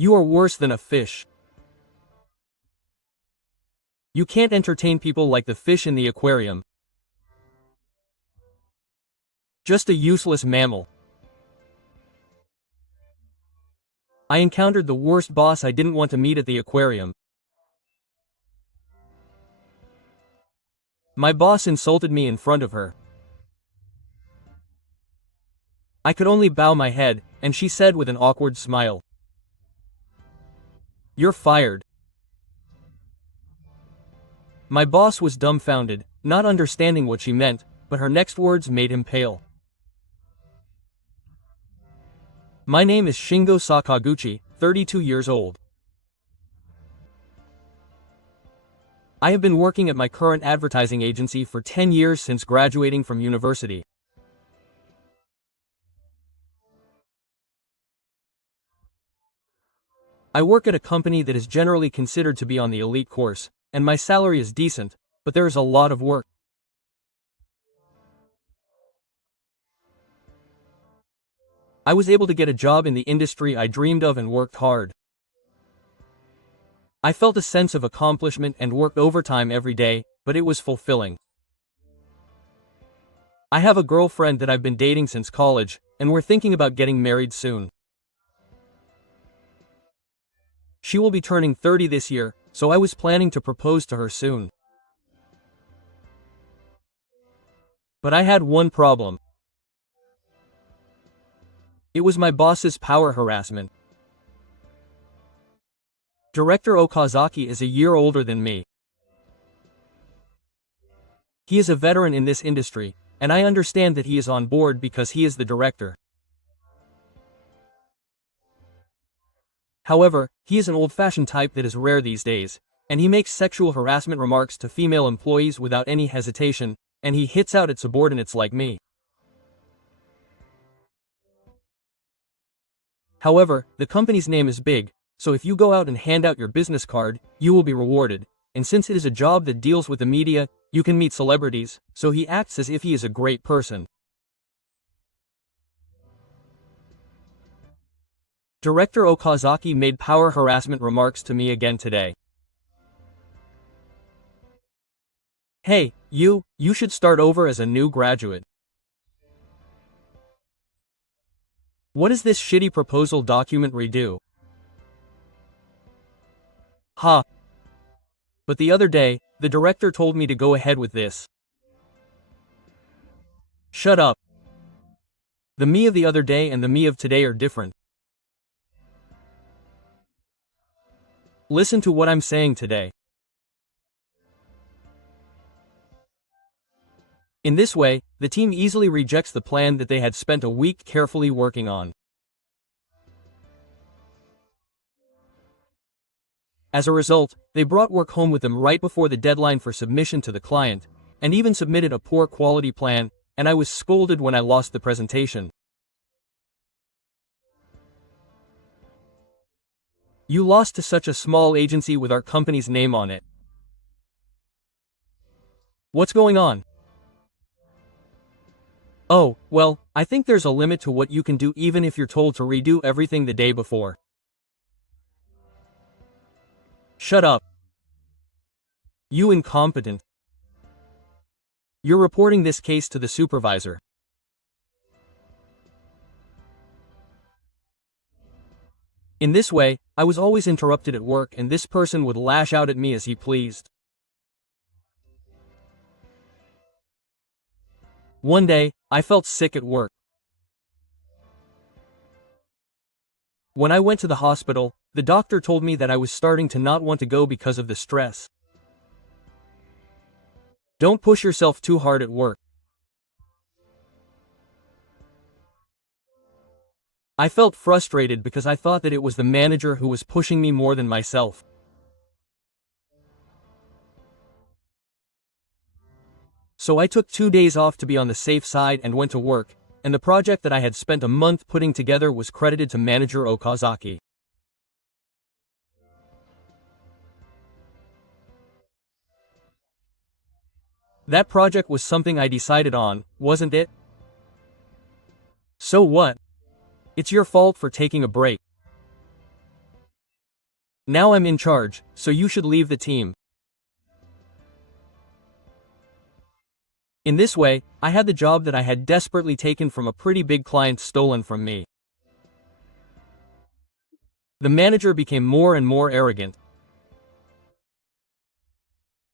You are worse than a fish. You can't entertain people like the fish in the aquarium. Just a useless mammal. I encountered the worst boss I didn't want to meet at the aquarium. My boss insulted me in front of her. I could only bow my head, and she said with an awkward smile, "You're fired." My boss was dumbfounded, not understanding what she meant, but her next words made him pale. My name is Shingo Sakaguchi, 32 years old. I have been working at my current advertising agency for 10 years since graduating from university. I work at a company that is generally considered to be on the elite course, and my salary is decent, but there is a lot of work. I was able to get a job in the industry I dreamed of and worked hard. I felt a sense of accomplishment and worked overtime every day, but it was fulfilling. I have a girlfriend that I've been dating since college, and we're thinking about getting married soon. She will be turning 30 this year, so I was planning to propose to her soon. But I had one problem. It was my boss's power harassment. Director Okazaki is a year older than me. He is a veteran in this industry, and I understand that he is on board because he is the director. However, he is an old-fashioned type that is rare these days, and he makes sexual harassment remarks to female employees without any hesitation, and he hits out at subordinates like me. However, the company's name is big, so if you go out and hand out your business card, you will be rewarded, and since it is a job that deals with the media, you can meet celebrities, so he acts as if he is a great person. Director Okazaki made power harassment remarks to me again today. "Hey, you should start over as a new graduate. What is this shitty proposal document redo?" Ha! But the other day, the director told me to go ahead with this. Shut up. The me of the other day and the me of today are different. Listen to what I'm saying today. In this way, the team easily rejects the plan that they had spent a week carefully working on. As a result, they brought work home with them right before the deadline for submission to the client, and even submitted a poor quality plan, and I was scolded when I lost the presentation. "You lost to such a small agency with our company's name on it. What's going on?" "Oh, well, I think there's a limit to what you can do even if you're told to redo everything the day before." Shut up. You incompetent. You're reporting this case to the supervisor. In this way, I was always interrupted at work and this person would lash out at me as he pleased. One day, I felt sick at work. When I went to the hospital, the doctor told me that I was starting to not want to go because of the stress. Don't push yourself too hard at work. I felt frustrated because I thought that it was the manager who was pushing me more than myself. So I took 2 days off to be on the safe side and went to work, and the project that I had spent a month putting together was credited to manager Okazaki. That project was something I decided on, wasn't it? So what? It's your fault for taking a break. Now I'm in charge, so you should leave the team. In this way, I had the job that I had desperately taken from a pretty big client stolen from me. The manager became more and more arrogant.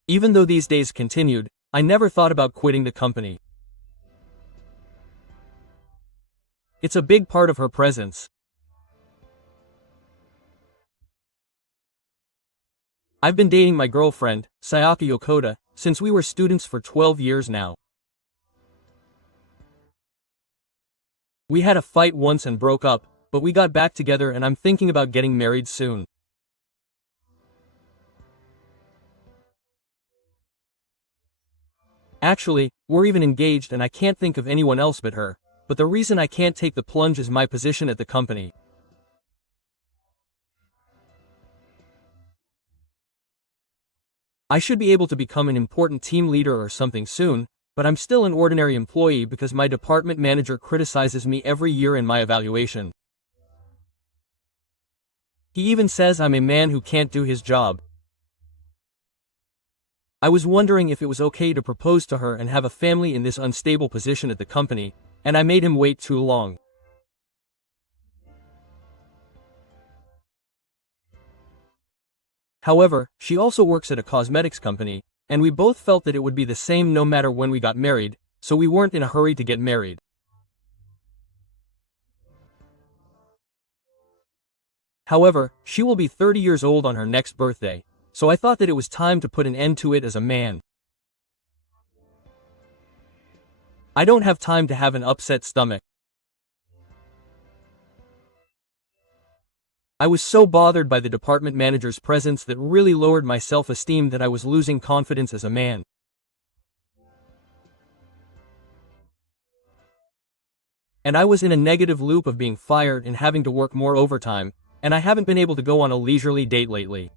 Even though these days continued, I never thought about quitting the company. It's a big part of her presence. I've been dating my girlfriend, Sayaka Yokota, since we were students for 12 years now. We had a fight once and broke up, but we got back together and I'm thinking about getting married soon. Actually, we're even engaged and I can't think of anyone else but her, but the reason I can't take the plunge is my position at the company. I should be able to become an important team leader or something soon, but I'm still an ordinary employee because my department manager criticizes me every year in my evaluation. He even says I'm a man who can't do his job. I was wondering if it was okay to propose to her and have a family in this unstable position at the company, and I made him wait too long. However, she also works at a cosmetics company, and we both felt that it would be the same no matter when we got married, so we weren't in a hurry to get married. However, she will be 30 years old on her next birthday, so I thought that it was time to put an end to it as a man. I don't have time to have an upset stomach. I was so bothered by the department manager's presence that really lowered my self-esteem that I was losing confidence as a man. And I was in a negative loop of being fired and having to work more overtime, and I haven't been able to go on a leisurely date lately.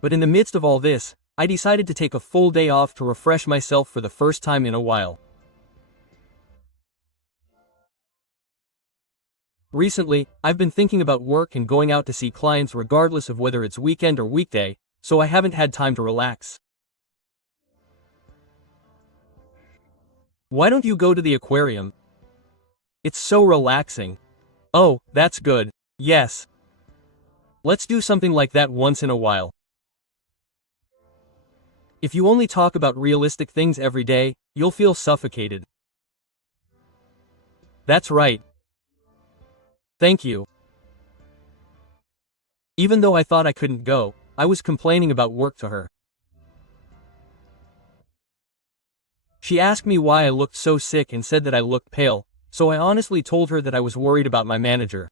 But in the midst of all this, I decided to take a full day off to refresh myself for the first time in a while. Recently, I've been thinking about work and going out to see clients regardless of whether it's weekend or weekday, so I haven't had time to relax. Why don't you go to the aquarium? It's so relaxing. Oh, that's good. Yes. Let's do something like that once in a while. If you only talk about realistic things every day, you'll feel suffocated. That's right. Thank you. Even though I thought I couldn't go, I was complaining about work to her. She asked me why I looked so sick and said that I looked pale, so I honestly told her that I was worried about my manager.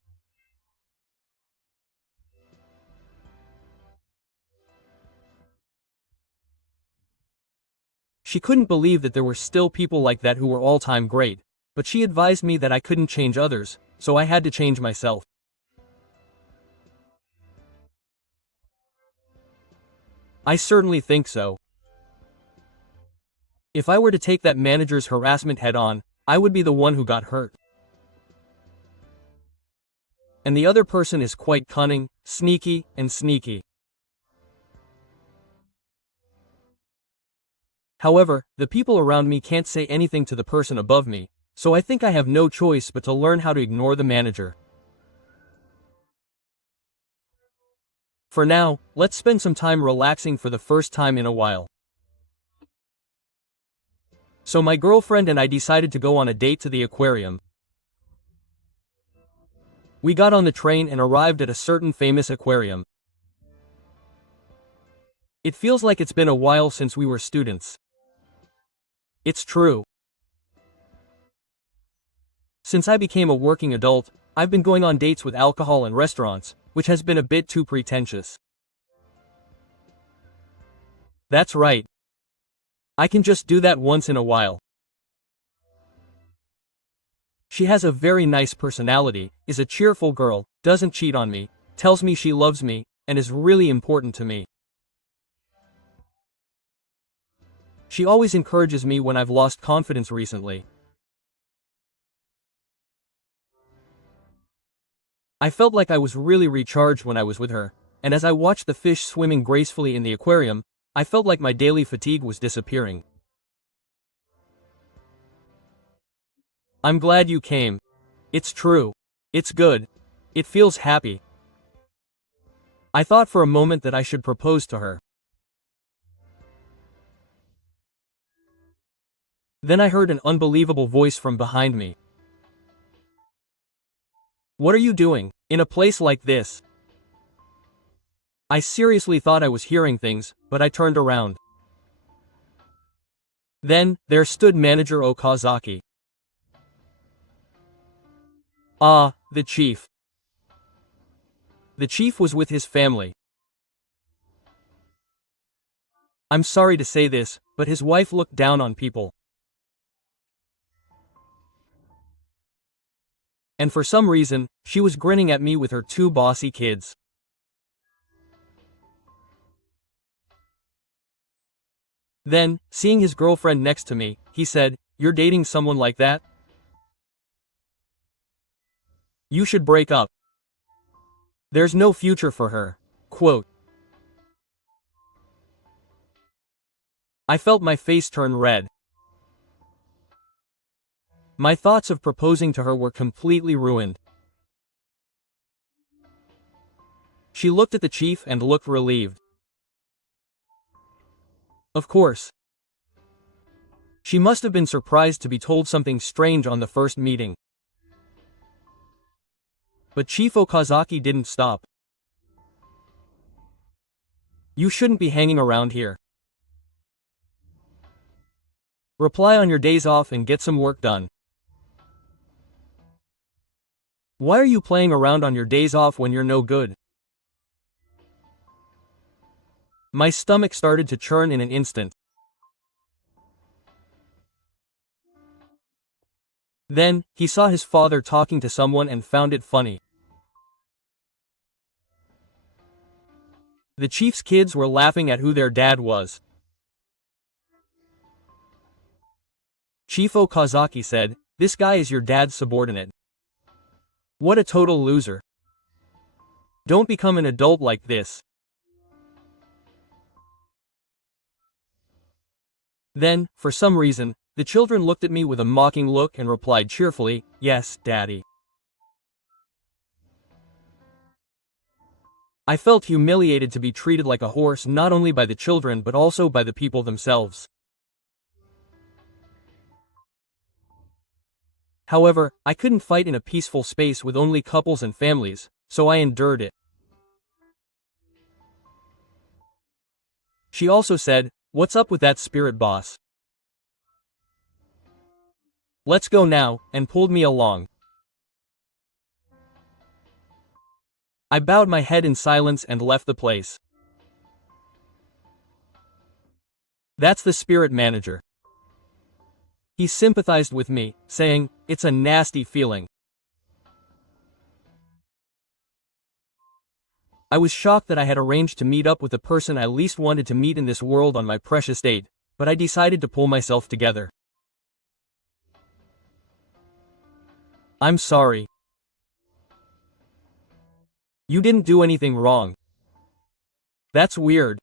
She couldn't believe that there were still people like that who were all-time great, but she advised me that I couldn't change others, so I had to change myself. I certainly think so. If I were to take that manager's harassment head-on, I would be the one who got hurt. And the other person is quite cunning, sneaky. However, the people around me can't say anything to the person above me, so I think I have no choice but to learn how to ignore the manager. For now, let's spend some time relaxing for the first time in a while. So my girlfriend and I decided to go on a date to the aquarium. We got on the train and arrived at a certain famous aquarium. It feels like it's been a while since we were students. It's true. Since I became a working adult, I've been going on dates with alcohol and restaurants, which has been a bit too pretentious. That's right. I can just do that once in a while. She has a very nice personality, is a cheerful girl, doesn't cheat on me, tells me she loves me, and is really important to me. She always encourages me when I've lost confidence recently. I felt like I was really recharged when I was with her, and as I watched the fish swimming gracefully in the aquarium, I felt like my daily fatigue was disappearing. I'm glad you came. It's true. It's good. It feels happy. I thought for a moment that I should propose to her. Then I heard an unbelievable voice from behind me. What are you doing, in a place like this? I seriously thought I was hearing things, but I turned around. Then, there stood Manager Okazaki. Ah, the chief. The chief was with his family. I'm sorry to say this, but his wife looked down on people. And for some reason, she was grinning at me with her two bossy kids. Then, seeing his girlfriend next to me, he said, "You're dating someone like that? You should break up. There's no future for her." Quote. I felt my face turn red. My thoughts of proposing to her were completely ruined. She looked at the chief and looked relieved. Of course. She must have been surprised to be told something strange on the first meeting. But Chief Okazaki didn't stop. You shouldn't be hanging around here. Reply on your days off and get some work done. Why are you playing around on your days off when you're no good? My stomach started to churn in an instant. Then, he saw his father talking to someone and found it funny. The chief's kids were laughing at who their dad was. Chief Okazaki said, "This guy is your dad's subordinate. What a total loser. Don't become an adult like this." Then, for some reason, the children looked at me with a mocking look and replied cheerfully, "Yes, Daddy." I felt humiliated to be treated like a horse not only by the children but also by the people themselves. However, I couldn't fight in a peaceful space with only couples and families, so I endured it. She also said, "What's up with that spirit boss? Let's go now," and pulled me along. I bowed my head in silence and left the place. That's the spirit manager. He sympathized with me, saying, "It's a nasty feeling." I was shocked that I had arranged to meet up with the person I least wanted to meet in this world on my precious date, but I decided to pull myself together. "I'm sorry. You didn't do anything wrong. That's weird.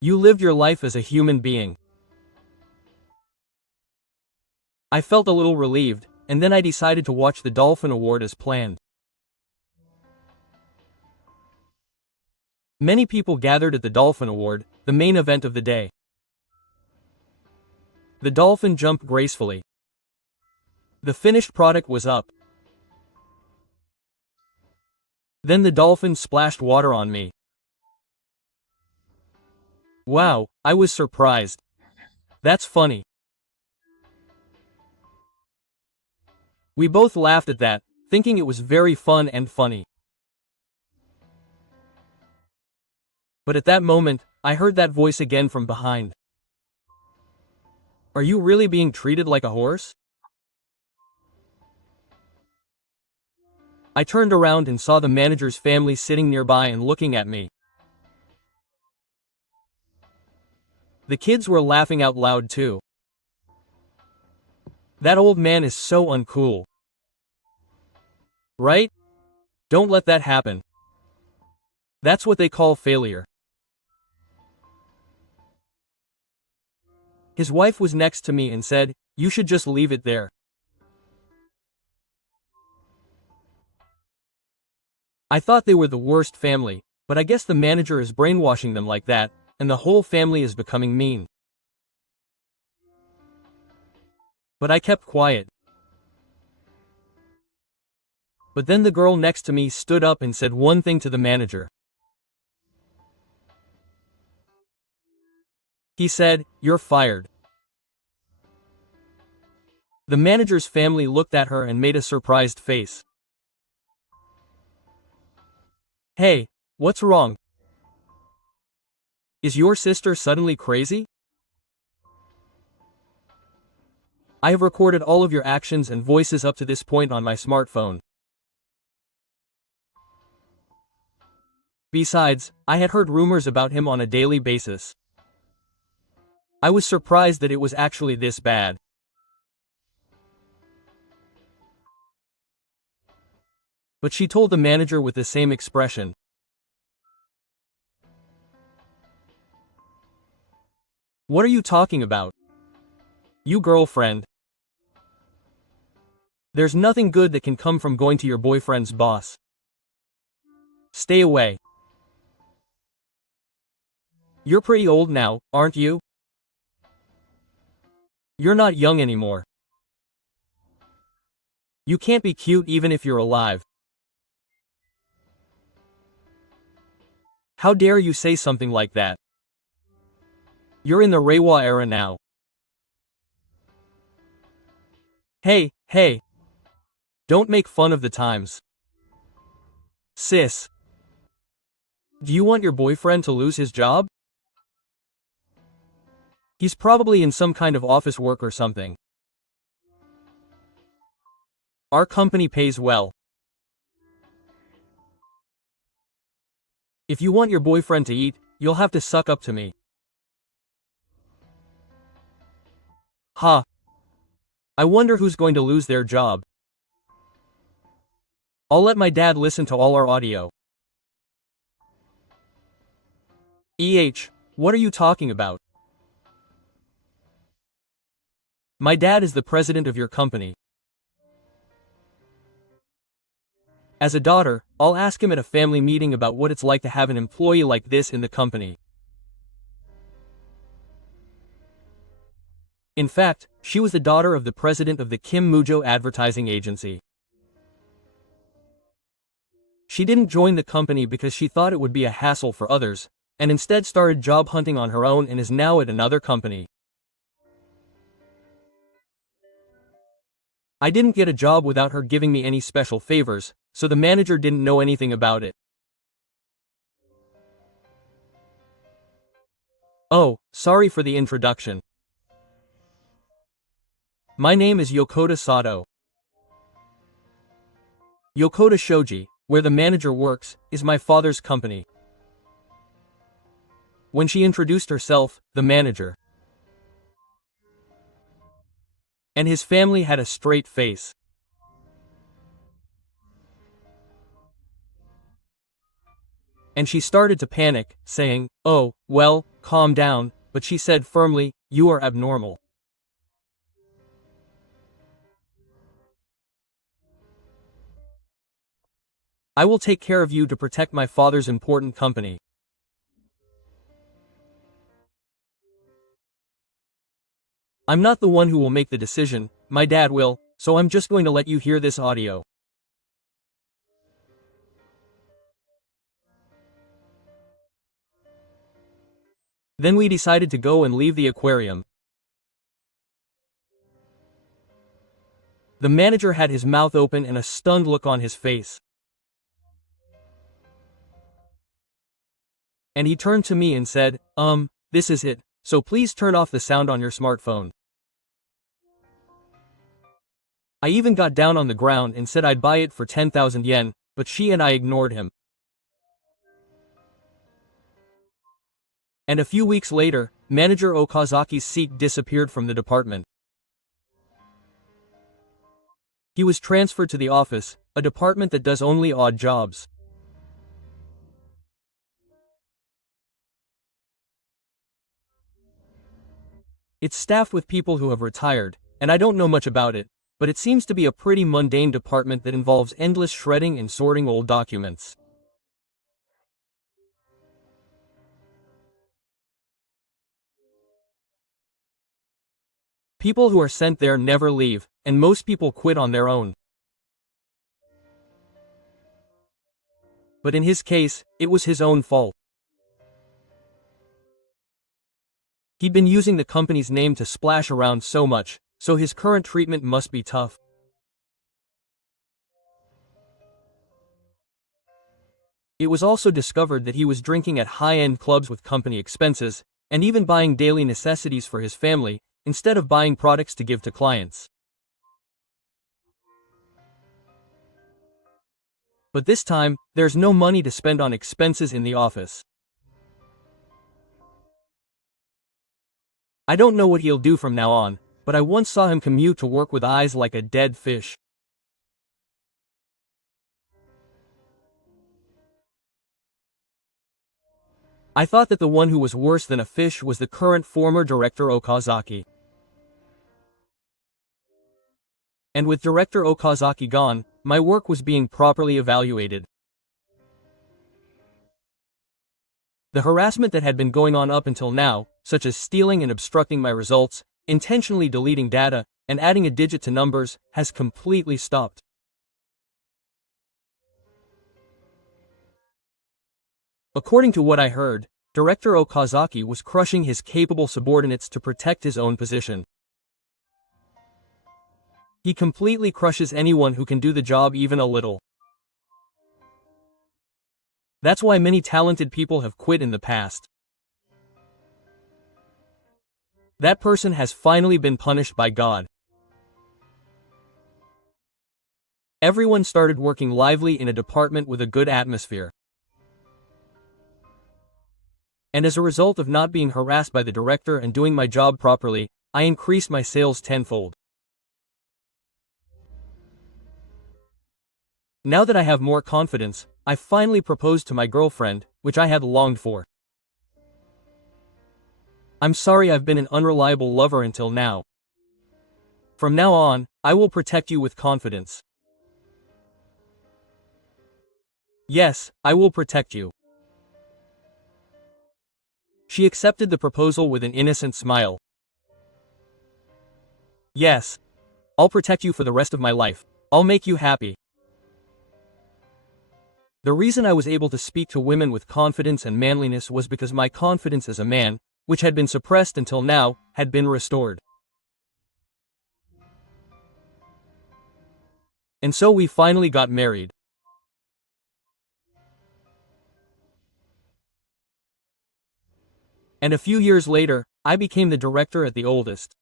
You lived your life as a human being." I felt a little relieved, and then I decided to watch the Dolphin Award as planned. Many people gathered at the Dolphin Award, the main event of the day. The dolphin jumped gracefully. The finished product was up. Then the dolphin splashed water on me. Wow, I was surprised. That's funny. We both laughed at that, thinking it was very fun and funny. But at that moment, I heard that voice again from behind. "Are you really being treated like a horse?" I turned around and saw the manager's family sitting nearby and looking at me. The kids were laughing out loud too. "That old man is so uncool. Right? Don't let that happen. That's what they call failure. His wife was next to me and said, "You should just leave it there." I thought they were the worst family, but I guess the manager is brainwashing them like that, and the whole family is becoming mean. But I kept quiet. But then the girl next to me stood up and said one thing to the manager. He said, "You're fired." The manager's family looked at her and made a surprised face. "Hey, what's wrong? Is your sister suddenly crazy? I have recorded all of your actions and voices up to this point on my smartphone. Besides, I had heard rumors about him on a daily basis. I was surprised that it was actually this bad." But she told the manager with the same expression. "What are you talking about? You girlfriend. There's nothing good that can come from going to your boyfriend's boss. Stay away. You're pretty old now, aren't you? You're not young anymore. You can't be cute even if you're alive. How dare you say something like that? You're in the Reiwa era now. Hey. Don't make fun of the times. Sis. Do you want your boyfriend to lose his job? He's probably in some kind of office work or something. Our company pays well. If you want your boyfriend to eat, you'll have to suck up to me." Ha. I wonder who's going to lose their job. I'll let my dad listen to all our audio. What are you talking about? My dad is the president of your company. As a daughter, I'll ask him at a family meeting about what it's like to have an employee like this in the company. In fact, she was the daughter of the president of the Kim Mujo advertising agency. She didn't join the company because she thought it would be a hassle for others, and instead started job hunting on her own and is now at another company. I didn't get a job without her giving me any special favors, so the manager didn't know anything about it. Oh, sorry for the introduction. My name is Yokota Sato. Yokota Shoji, where the manager works, is my father's company. When she introduced herself, the manager and his family had a straight face. And she started to panic, saying, "Oh, well, calm down," but she said firmly, "You are abnormal. I will take care of you to protect my father's important company." I'm not the one who will make the decision, my dad will, so I'm just going to let you hear this audio. Then we decided to go and leave the aquarium. The manager had his mouth open and a stunned look on his face. And he turned to me and said, "This is it, so please turn off the sound on your smartphone." I even got down on the ground and said I'd buy it for 10,000 yen, but she and I ignored him. And a few weeks later, Manager Okazaki's seat disappeared from the department. He was transferred to the office, a department that does only odd jobs. It's staffed with people who have retired, and I don't know much about it, but it seems to be a pretty mundane department that involves endless shredding and sorting old documents. People who are sent there never leave, and most people quit on their own. But in his case, it was his own fault. He'd been using the company's name to splash around so much, so his current treatment must be tough. It was also discovered that he was drinking at high-end clubs with company expenses, and even buying daily necessities for his family, instead of buying products to give to clients. But this time, there's no money to spend on expenses in the office. I don't know what he'll do from now on, but I once saw him commute to work with eyes like a dead fish. I thought that the one who was worse than a fish was the current former director Okazaki. And with Director Okazaki gone, my work was being properly evaluated. The harassment that had been going on up until now, such as stealing and obstructing my results, intentionally deleting data, and adding a digit to numbers, has completely stopped. According to what I heard, Director Okazaki was crushing his capable subordinates to protect his own position. He completely crushes anyone who can do the job even a little. That's why many talented people have quit in the past. That person has finally been punished by God. Everyone started working lively in a department with a good atmosphere. And as a result of not being harassed by the director and doing my job properly, I increased my sales tenfold. Now that I have more confidence, I finally proposed to my girlfriend, which I had longed for. I'm sorry I've been an unreliable lover until now. From now on, I will protect you with confidence. Yes, I will protect you. She accepted the proposal with an innocent smile. Yes. I'll protect you for the rest of my life. I'll make you happy. The reason I was able to speak to women with confidence and manliness was because my confidence as a man, which had been suppressed until now, had been restored. And so we finally got married. And a few years later, I became the director at the oldest.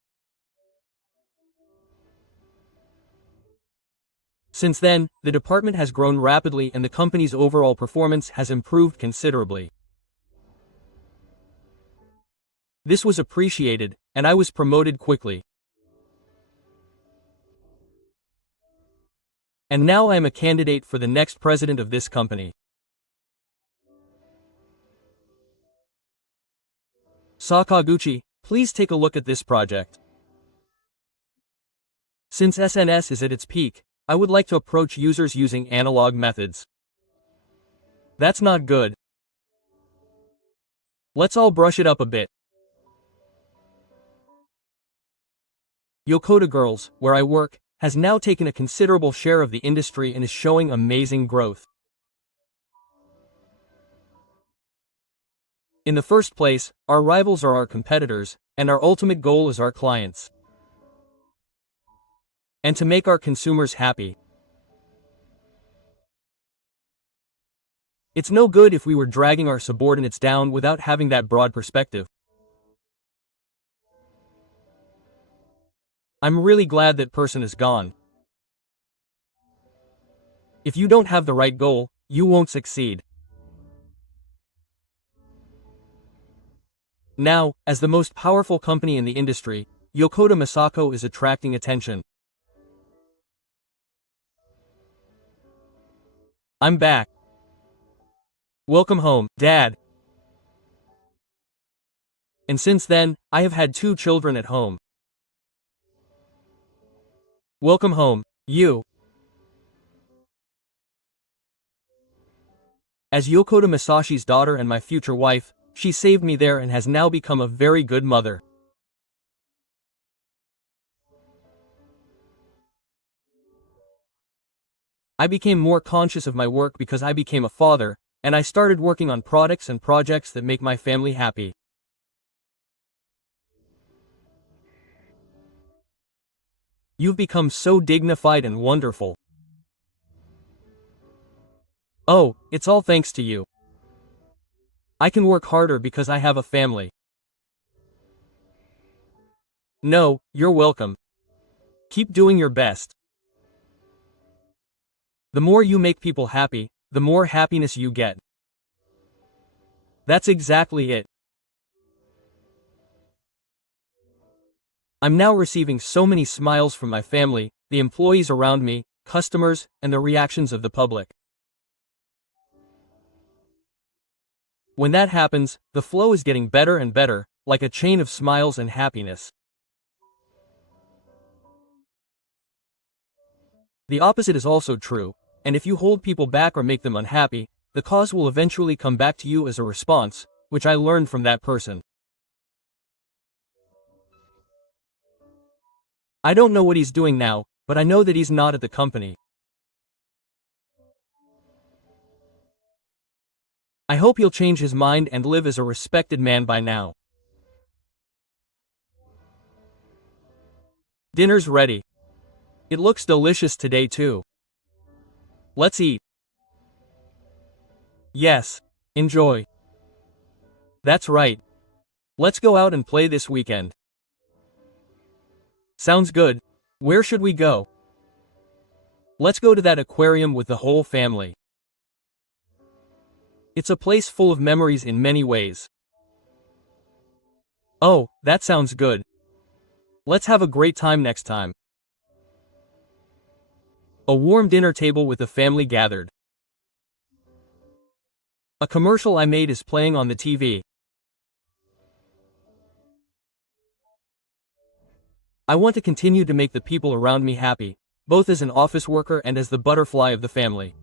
Since then, the department has grown rapidly and the company's overall performance has improved considerably. This was appreciated, and I was promoted quickly. And now I am a candidate for the next president of this company. Sakaguchi, please take a look at this project. Since SNS is at its peak, I would like to approach users using analog methods. That's not good. Let's all brush it up a bit. Yokota Girls, where I work, has now taken a considerable share of the industry and is showing amazing growth. In the first place, our rivals are our competitors, and our ultimate goal is our clients. And to make our consumers happy. It's no good if we were dragging our subordinates down without having that broad perspective. I'm really glad that person is gone. If you don't have the right goal, you won't succeed. Now, as the most powerful company in the industry, Yokota Masako is attracting attention. I'm back. Welcome home, Dad. And since then, I have had 2 children at home. Welcome home, you. As Yokota Masashi's daughter and my future wife, she saved me there and has now become a very good mother. I became more conscious of my work because I became a father, and I started working on products and projects that make my family happy. You've become so dignified and wonderful. Oh, it's all thanks to you. I can work harder because I have a family. No, you're welcome. Keep doing your best. The more you make people happy, the more happiness you get. That's exactly it. I'm now receiving so many smiles from my family, the employees around me, customers, and the reactions of the public. When that happens, the flow is getting better and better, like a chain of smiles and happiness. The opposite is also true, and if you hold people back or make them unhappy, the cause will eventually come back to you as a response, which I learned from that person. I don't know what he's doing now, but I know that he's not at the company. I hope he'll change his mind and live as a respected man by now. Dinner's ready. It looks delicious today too. Let's eat. Yes. Enjoy. That's right. Let's go out and play this weekend. Sounds good. Where should we go? Let's go to that aquarium with the whole family. It's a place full of memories in many ways. Oh, that sounds good. Let's have a great time next time. A warm dinner table with the family gathered. A commercial I made is playing on the TV. I want to continue to make the people around me happy, both as an office worker and as the butterfly of the family.